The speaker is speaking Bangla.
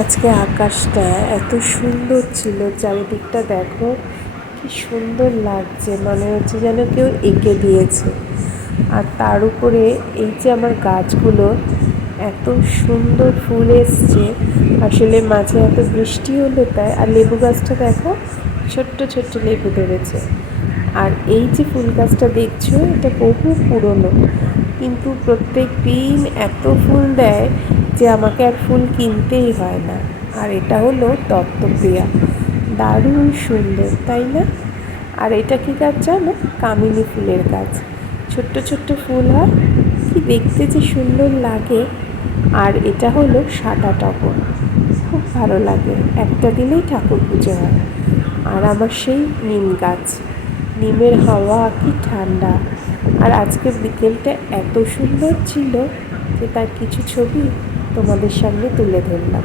আজকে আকাশটা এত সুন্দর ছিল, চারিদিকটা দেখো কি সুন্দর লাগছে, মনে হচ্ছে যেন কেউ এঁকে দিয়েছে। আর তার উপরে এই যে আমার গাছগুলো এত সুন্দর ফুল এসছে, আসলে মাঝে এত বৃষ্টি হলো তাই। আর লেবু গাছটা দেখো, ছোট্ট ছোট্ট লেবু ধরেছে। আর এই যে ফুল গাছটা দেখছো, এটা বহু পুরনো, কিন্তু প্রত্যেক দিন এত ফুল দেয় যে আমাকে আর ফুল কিনতেই হয় না। আর এটা হলো দত্তপ্রিয়া, দারুণ সুন্দর তাই না? আর এটা কি গাছ জানো? কামিনী ফুলের গাছ। ছোট্ট ছোট্ট ফুল হয়, কি দেখতে যে সুন্দর লাগে। আর এটা হলো সাদা টগর, খুব ভালো লাগে, একটা দিলেই ঠাকুর পুজো হয়। আর আমার সেই নিম গাছ, নিমের হাওয়া কি ঠান্ডা। আর আজকে বিকেলটা এত সুন্দর ছিল যে তার কিছু ছবি তোমাদের সামনে তুলে ধরলাম।